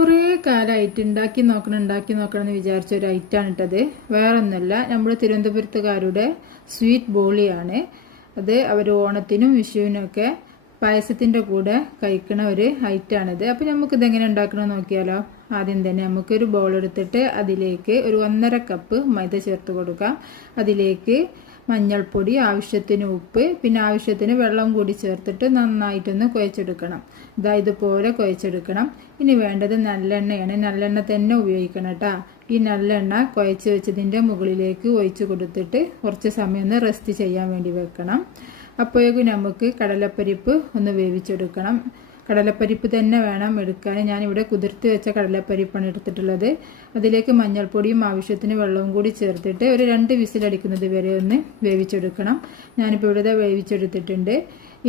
കുറേ കാലമായിട്ട് ഉണ്ടാക്കി നോക്കണം എന്ന് വിചാരിച്ച ഒരു ഐറ്റമാണ് ഇട്ടത്. വേറൊന്നുമല്ല, നമ്മൾ തിരുവനന്തപുരത്തുകാരുടെ സ്വീറ്റ് ബോളിയാണ്. അത് അവർ ഓണത്തിനും വിഷുവിനൊക്കെ പായസത്തിൻ്റെ കൂടെ കഴിക്കുന്ന ഒരു ഐറ്റമാണിത്. അപ്പോൾ നമുക്കിതെങ്ങനെ ഉണ്ടാക്കണമെന്ന് നോക്കിയാലോ. ആദ്യം തന്നെ നമുക്കൊരു ബൗൾ എടുത്തിട്ട് അതിലേക്ക് ഒരു 1.5 കപ്പ് മൈദ ചേർത്ത് കൊടുക്കാം. അതിലേക്ക് മഞ്ഞൾപ്പൊടി, ആവശ്യത്തിന് ഉപ്പ്, പിന്നെ ആവശ്യത്തിന് വെള്ളം കൂടി ചേർത്തിട്ട് നന്നായിട്ടൊന്ന് കുഴച്ചെടുക്കണം. ഇതുപോലെ കുഴച്ചെടുക്കണം. ഇനി വേണ്ടത് നല്ലെണ്ണയാണ്. നല്ലെണ്ണ തന്നെ ഉപയോഗിക്കണം കേട്ടോ. ഈ നല്ലെണ്ണ കുഴച്ച് വെച്ചതിൻ്റെ മുകളിലേക്ക് ഒഴിച്ച് കൊടുത്തിട്ട് കുറച്ച് സമയം ഒന്ന് റെസ്റ്റ് ചെയ്യാൻ വേണ്ടി വെക്കണം. അപ്പോഴേക്കും നമുക്ക് കടലപ്പരിപ്പ് ഒന്ന് വേവിച്ചെടുക്കണം. കടലപ്പരിപ്പ് തന്നെ വേണം എടുക്കാൻ. ഞാനിവിടെ കുതിർത്ത് വെച്ച കടലപ്പരിപ്പാണ് എടുത്തിട്ടുള്ളത്. അതിലേക്ക് മഞ്ഞൾപ്പൊടിയും ആവശ്യത്തിന് വെള്ളവും കൂടി ചേർത്തിട്ട് ഒരു 2 വിസിലടിക്കുന്നത് വരെ ഒന്ന് വേവിച്ചെടുക്കണം. ഞാനിപ്പോൾ ഇവിടെ വേവിച്ചെടുത്തിട്ടുണ്ട്.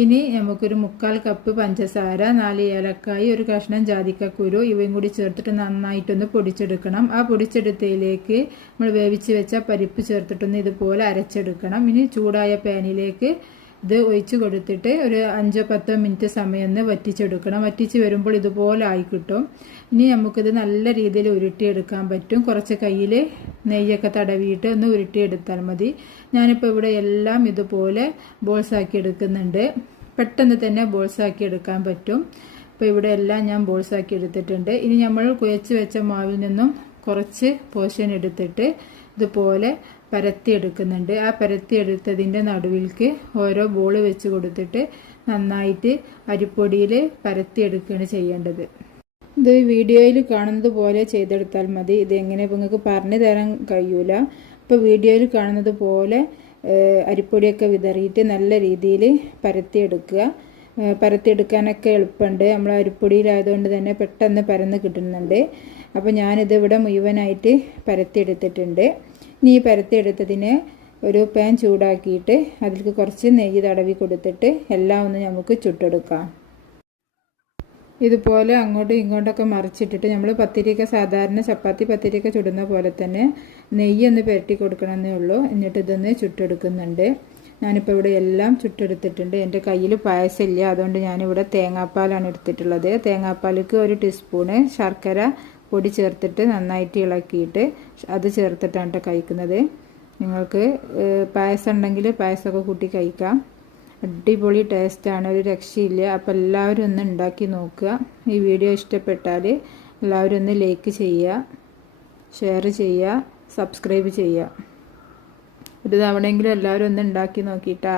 ഇനി നമുക്കൊരു 1/4 കപ്പ് പഞ്ചസാര, 4 ഏലക്കായി, ഒരു കഷ്ണം ജാതിക്കക്കുരു ഇവയും കൂടി ചേർത്തിട്ട് നന്നായിട്ടൊന്ന് പൊടിച്ചെടുക്കണം. ആ പൊടിച്ചെടുത്തതിലേക്ക് നമ്മൾ വേവിച്ച് വെച്ച പരിപ്പ് ചേർത്തിട്ടൊന്ന് ഇതുപോലെ അരച്ചെടുക്കണം. ഇനി ചൂടായ പാനിലേക്ക് ഇത് ഒഴിച്ച് കൊടുത്തിട്ട് ഒരു 5-10 മിനിറ്റ് സമയം ഒന്ന് വറ്റിച്ചെടുക്കണം. വറ്റിച്ച് വരുമ്പോൾ ഇതുപോലെ ആയി കിട്ടും. ഇനി നമുക്കിത് നല്ല രീതിയിൽ ഉരുട്ടിയെടുക്കാൻ പറ്റും. കുറച്ച് കയ്യിൽ നെയ്യൊക്കെ തടവിയിട്ട് ഒന്ന് ഉരുട്ടിയെടുത്താൽ മതി. ഞാനിപ്പോൾ ഇവിടെ എല്ലാം ഇതുപോലെ ബോൾസാക്കി എടുക്കുന്നുണ്ട്. പെട്ടെന്ന് തന്നെ ബോൾസാക്കി എടുക്കാൻ പറ്റും. അപ്പോൾ ഇവിടെ എല്ലാം ഞാൻ ബോൾസാക്കി എടുത്തിട്ടുണ്ട്. ഇനി നമ്മൾ കുഴച്ച് വെച്ച മാവിൽ നിന്നും കുറച്ച് പോർഷൻ എടുത്തിട്ട് ഇതുപോലെ പരത്തിയെടുക്കുന്നുണ്ട്. ആ പരത്തിയെടുത്തതിൻ്റെ നടുവിലേക്ക് ഓരോ ബോൾ വെച്ച് കൊടുത്തിട്ട് നന്നായിട്ട് അരിപ്പൊടിയിൽ പരത്തിയെടുക്കുകയാണ് ചെയ്യേണ്ടത്. ഇത് വീഡിയോയിൽ കാണുന്നത് പോലെ ചെയ്തെടുത്താൽ മതി. ഇത് എങ്ങനെ നിങ്ങൾക്ക് പറഞ്ഞു തരാൻ കഴിയൂല. അപ്പോൾ വീഡിയോയിൽ കാണുന്നത് പോലെ അരിപ്പൊടിയൊക്കെ വിതറിയിട്ട് നല്ല രീതിയിൽ പരത്തിയെടുക്കുക. പരത്തിയെടുക്കാനൊക്കെ എളുപ്പമുണ്ട്. നമ്മൾ അരിപ്പൊടിയിലായതുകൊണ്ട് തന്നെ പെട്ടെന്ന് പരന്ന് കിട്ടുന്നുണ്ട്. അപ്പോൾ ഞാനിത് ഇവിടെ മുഴുവനായിട്ട് പരത്തിയെടുത്തിട്ടുണ്ട്. ഇനി ഈ പരത്തിയെടുത്തതിനെ ഒരു പാൻ ചൂടാക്കിയിട്ട് അതിലേക്ക് കുറച്ച് നെയ്യ് തടവി കൊടുത്തിട്ട് എല്ലാം ഒന്ന് നമുക്ക് ചുട്ടെടുക്കാം. ഇതുപോലെ അങ്ങോട്ടും ഇങ്ങോട്ടൊക്കെ മറിച്ചിട്ടിട്ട് നമ്മൾ പത്തിരിയൊക്കെ സാധാരണ ചപ്പാത്തി പത്തിരിയൊക്കെ ചുടുന്ന പോലെ തന്നെ നെയ്യ് ഒന്ന് പുരട്ടി കൊടുക്കണമെന്നേ ഉള്ളൂ. എന്നിട്ട് ഇതൊന്ന് ചുട്ടെടുക്കുന്നുണ്ട്. ഞാനിപ്പോൾ ഇവിടെ എല്ലാം ചുട്ടെടുത്തിട്ടുണ്ട്. എൻ്റെ കയ്യിൽ പായസം ഇല്ല, അതുകൊണ്ട് ഞാനിവിടെ തേങ്ങാപ്പാലാണ് എടുത്തിട്ടുള്ളത്. തേങ്ങാപ്പാലേക്ക് 1 ടീസ്പൂണ് ശർക്കര പൊടി ചേർത്തിട്ട് നന്നായിട്ട് ഇളക്കിയിട്ട് അത് ചേർത്തിട്ടാണ് കഴിക്കുന്നത്. നിങ്ങൾക്ക് പായസം ഉണ്ടെങ്കിൽ പായസമൊക്കെ കൂട്ടി കഴിക്കാം. അടിപൊളി ടേസ്റ്റാണ്, ഒരു രക്ഷയില്ല. അപ്പോൾ എല്ലാവരും ഒന്ന് ഉണ്ടാക്കി നോക്കുക. ഈ വീഡിയോ ഇഷ്ടപ്പെട്ടാൽ എല്ലാവരും ഒന്ന് ലൈക്ക് ചെയ്യുക, ഷെയർ ചെയ്യുക, സബ്സ്ക്രൈബ് ചെയ്യുക. ഒരു തവണയെങ്കിലും എല്ലാവരും ഒന്ന് ഉണ്ടാക്കി നോക്കിയിട്ടാ.